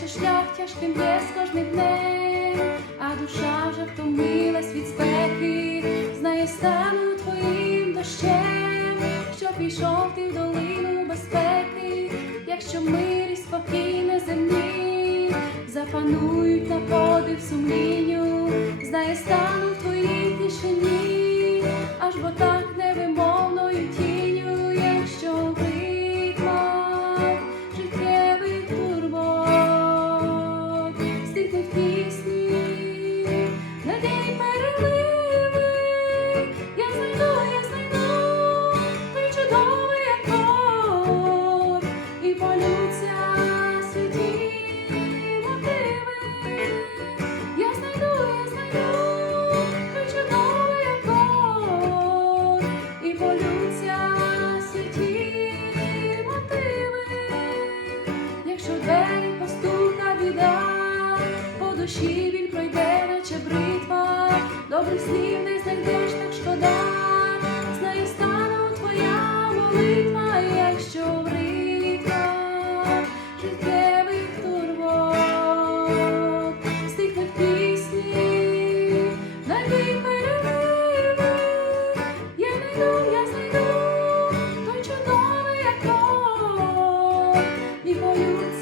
якщо шлях тяжким є з кожним днем, а душа вже втомилась від спеки, знає, стану твоїм дощем, що пішов ти в долину безпеки, якщо мир і спокій на землі, запанують на подив сумлінню, знає, стану в твоїй тишині, аж бо так душі він пройде, наче бритва, добрих слів не знайдеш, так шкода, з нею стала твоя молитва, якщо вритва життєвих турбот, стихних пісні, навіть переливи, я найду, я знайду той чудовий як і.